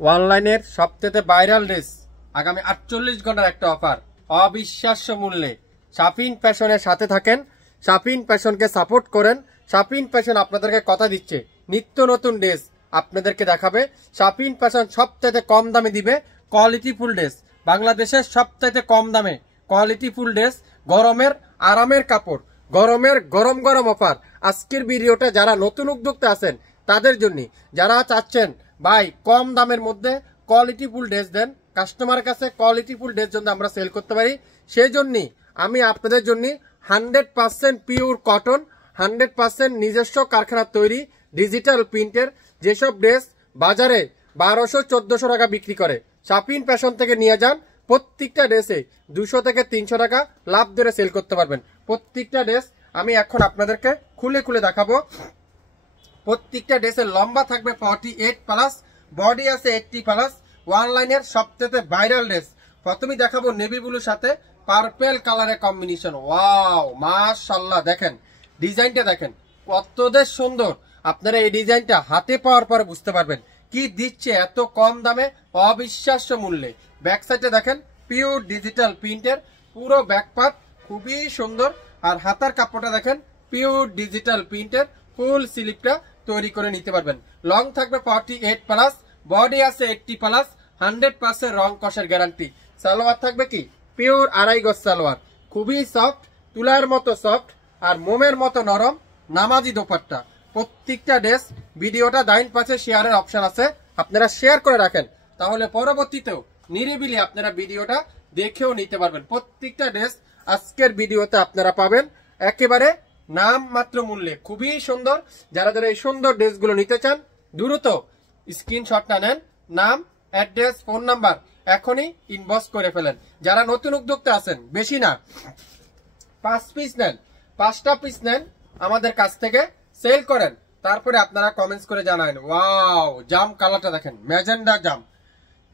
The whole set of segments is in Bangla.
অনলাইনের সবথেকে ভাইরাল ড্রেস আগামী 48 ঘন্টার একটা অফার অবিশ্বাস্য মূল্যে। শাপিন ফ্যাশনের সাথে থাকেন, শাপিন ফ্যাশনকে সাপোর্ট করেন। শাপিন ফ্যাশন আপনাদেরকে কথা দিচ্ছে নিত্য নতুন ড্রেস আপনাদেরকে দেখাবে। শাপিন ফ্যাশন সবথেকে কম দামে দিবে কোয়ালিটিফুল ড্রেস, বাংলাদেশের সবথেকে কম দামে কোয়ালিটিফুল ড্রেস, গরমের আরামের কাপড়, গরমের গরম গরম অফার। আজকের ভিডিওটা যারা নতুন উদ্যোক্তা আছেন তাদের জন্য, যারা চাচ্ছেন ভাই কম দামের মধ্যে কোয়ালিটিফুল ড্রেস দেন, কাস্টমারের কাছে কোয়ালিটিফুল ড্রেস যদি আমরা সেল করতে পারি, সেই জন্যই আমি আপনাদের জন্য 100% পিওর কটন, 100% নিজস্ব কারখানা তৈরি ডিজিটাল প্রিন্টের যেসব ড্রেস বাজারে 1200-1400 টাকা বিক্রি করে, শাপিন ফ্যাশন থেকে নিয়ে যান। প্রত্যেকটা ড্রেসে 200 থেকে 300 টাকা লাভ ধরে সেল করতে পারবেন। প্রত্যেকটা ড্রেস আমি এখন আপনাদেরকে খুলে খুলে দেখাবো। প্রত্যেকটা ড্রেসের লম্বা থাকবে 48+, বডি আছে 80+। অনলাইনের সবথেকে ভাইরাল ড্রেস প্রথমেই দেখাবো নেভি ব্লুর সাথে পার্পল কালারের কম্বিনেশন। ওয়াও মাশাআল্লাহ, দেখেন ডিজাইনটা, দেখেন কতদের সুন্দর। আপনারা এই ডিজাইনটা হাতে পাওয়ার পরে বুঝতে পারবেন কি দিচ্ছে এত কম দামে অবিশ্বাস্য মূল্যে। ব্যাক সাইডে দেখেন পিওর ডিজিটাল প্রিন্টের পুরো ব্যাকপার্ট খুবই সুন্দর, আর হাতার কাপড়টা দেখেন পিওর ডিজিটাল প্রিন্টের ফুল স্লিপটা তৈরি করে নিতে পারবেন। লং থাকবে 48+, বডি আছে 80+, 100% রং কষের গ্যারান্টি। সালোয়ার থাকবে কি পিওর আড়াই গজ সালোয়ার, খুবই সফট, তুলার মতো সফট আর মোমের মতো নরম নামাজি দোপাট্টা। প্রত্যেকটা ড্রেস ভিডিওটা ডাইন পাশে শেয়ারের অপশন আছে, আপনারা শেয়ার করে রাখেন, তাহলে পরবর্তীতেও নিরিবিলি আপনারা ভিডিওটা দেখেও নিতে পারবেন। প্রত্যেকটা ড্রেস আজকের ভিডিওতে আপনারা পাবেন একেবারে নাম মাত্র মূল্যে, খুবই সুন্দর। যারা যারা এই সুন্দর ড্রেসগুলো নিতে চান দ্রুত স্ক্রিনশটটা নেন, নাম, অ্যাড্রেস, ফোন নাম্বার এখনই ইনবক্স করে ফেলেন। যারা নতুন উদ্যোক্তা আছেন বেশি না 5 পিস নেন, 5টা পিস নেন, আমাদের কাছ থেকে সেল করেন, তারপরে আপনারা কমেন্টস করে জানাবেন। ওয়াও জাম কালারটা দেখেন, ম্যাজেন্ডা জাম,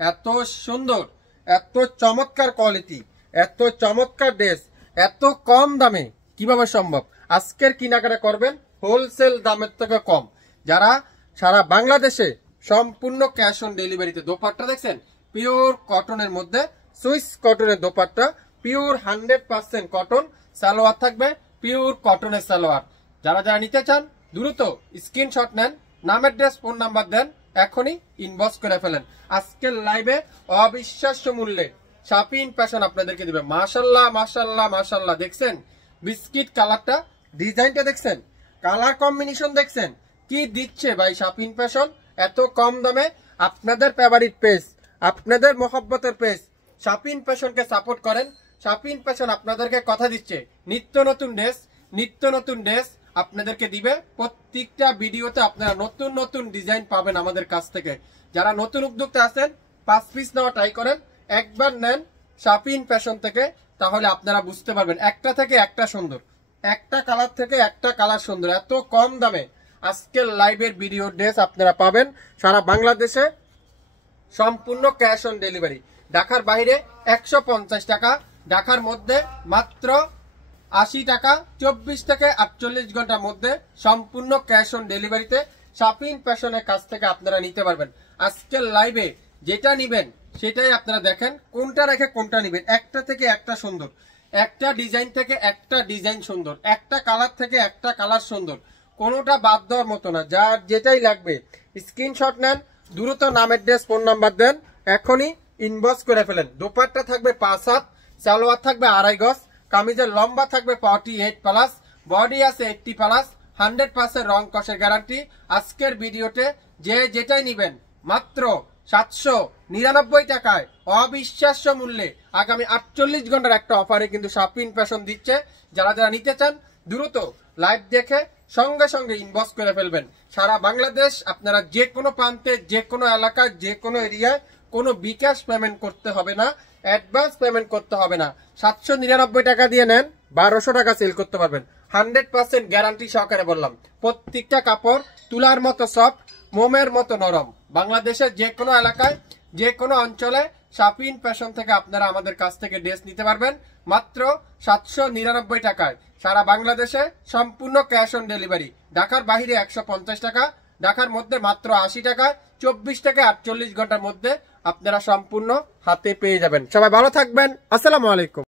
এত সুন্দর, এত চমৎকার কোয়ালিটি, এত চমৎকার ড্রেস এত কম দামে কিভাবে সম্ভব? আজকের কেনাকাটা করবেন হোলসেল দামের থেকে কম। যারা সারা বাংলাদেশে সম্পূর্ণ ক্যাশ অন ডেলিভারিতে। দোপাট্টা দেখছেন পিওর কটনের মধ্যে, সুইস কটনের দোপাট্টা, পিওর 100% কটন। সালোয়ার থাকবে পিওর কটনের সালোয়ার। যারা যারা নিতে চান দ্রুত স্ক্রিনশট নেন, নামের ড্রেস, ফোন নাম্বার দেন, এখনই ইনবক্স করে ফেলেন। আজকের লাইভে অবিশ্বাস্য মূল্যে শাপিন ফ্যাশন আপনাদেরকে দিবে। মাশাআল্লাহ মাশাআল্লাহ মাশাআল্লাহ, দেখছেন বিস্কিট কালারটা, ডিজাইনটা দেখছেন, কালার কম্বিনেশন দেখছেন, কি দিচ্ছে ভাই শাপিন ফ্যাশন এত কম দামে। আপনাদের ফেভারিট পেজ, আপনাদের মোহব্বতের পেজ শাপিন ফ্যাশনকে সাপোর্ট করেন। শাপিন ফ্যাশন আপনাদেরকে কথা দিচ্ছে নিত্য নতুন ড্রেস, নিত্য নতুন ড্রেস আপনাদেরকে দিবে। প্রত্যেকটা ভিডিওতে আপনারা নতুন নতুন ডিজাইন পাবেন আমাদের কাছ থেকে। যারা নতুন উদ্যোক্তা আছেন 5 পিস নেওয়া ট্রাই করেন, একবার নেন শাপিন ফ্যাশন থেকে, তাহলে আপনারা বুঝতে পারবেন একটা থেকে একটা সুন্দর, একটা কালার থেকে একটা কালার সুন্দর। এত কম দামে আজকের লাইভের ভিডিও ড্রেস আপনারা পাবেন সারা বাংলাদেশে সম্পূর্ণ ক্যাশ অন ডেলিভারি। ঢাকার বাইরে 150 টাকা, ঢাকার মধ্যে মাত্র 80 টাকা। 24 থেকে 48 ঘন্টার মধ্যে সম্পূর্ণ ক্যাশ অন ডেলিভারিতে শাপিন ফ্যাশনের কাছ থেকে আপনারা নিতে পারবেন। আজকের লাইভে যেটা নিবেন সেটাই আপনারা দেখেন, কোনটা রেখে কোনটা নিবেন। একটা থেকে একটা সুন্দর, একটা ডিজাইন থেকে একটা ডিজাইন সুন্দর, একটা কালার থেকে একটা কালার সুন্দর, কোনোটা বাদ দেওয়ার মতো না। যার যেটাই লাগবে স্ক্রিনশট নেন, দ্রুত নামের ড্রেস, ফোন নাম্বার দেন, এখনই ইনবক্স করে ফেলেন। দোপাট্টা থাকবে 5 হাত, সালোয়ার থাকবে আড়াই গজ, কামিজের লম্বা থাকবে 48+, বডি আছে 80+, 100% রং কষের গ্যারান্টি। আজকের ভিডিওতে যে যেটাই নিবেন মাত্র 799 টাকায় অবিশ্বাস্য মূল্যে আগামী 48 ঘন্টার একটা অফারে কিন্তু শাপিন ফ্যাশন দিচ্ছে। যারা যারা নিতে চান দ্রুত লাইভ দেখে সঙ্গে সঙ্গে ইনবক্স করে ফেলবেন। সারা বাংলাদেশ আপনারা যে কোনো প্রান্তে, যে কোনো এলাকায়, যে কোনো এরিয়ায় কোনো বিকাশ পেমেন্ট করতে হবে না, অ্যাডভান্স পেমেন্ট করতে হবে না। 799 টাকা দিয়ে নেন, 1200 টাকা সেল করতে পারবেন। 100% গ্যারান্টি সহকারে বললাম। প্রত্যেকটা কাপড় তুলার মতো সফট, মোমের মতো নরম। বাংলাদেশের যে কোনো এলাকায়, যে কোনো অঞ্চলে শাপিন ফ্যাশন থেকে আপনারা আমাদের কাছ থেকে ড্রেস নিতে পারবেন মাত্র 799 টাকায়। সারা বাংলাদেশে সম্পূর্ণ ক্যাশ অন ডেলিভারি। ঢাকার বাইরে 150 টাকা, ঢাকার মধ্যে মাত্র 80 টাকা, 24 থেকে 48 ঘন্টার মধ্যে আপনারা সম্পূর্ণ হাতে পেয়ে যাবেন। সবাই ভালো থাকবেন। আসসালামু আলাইকুম।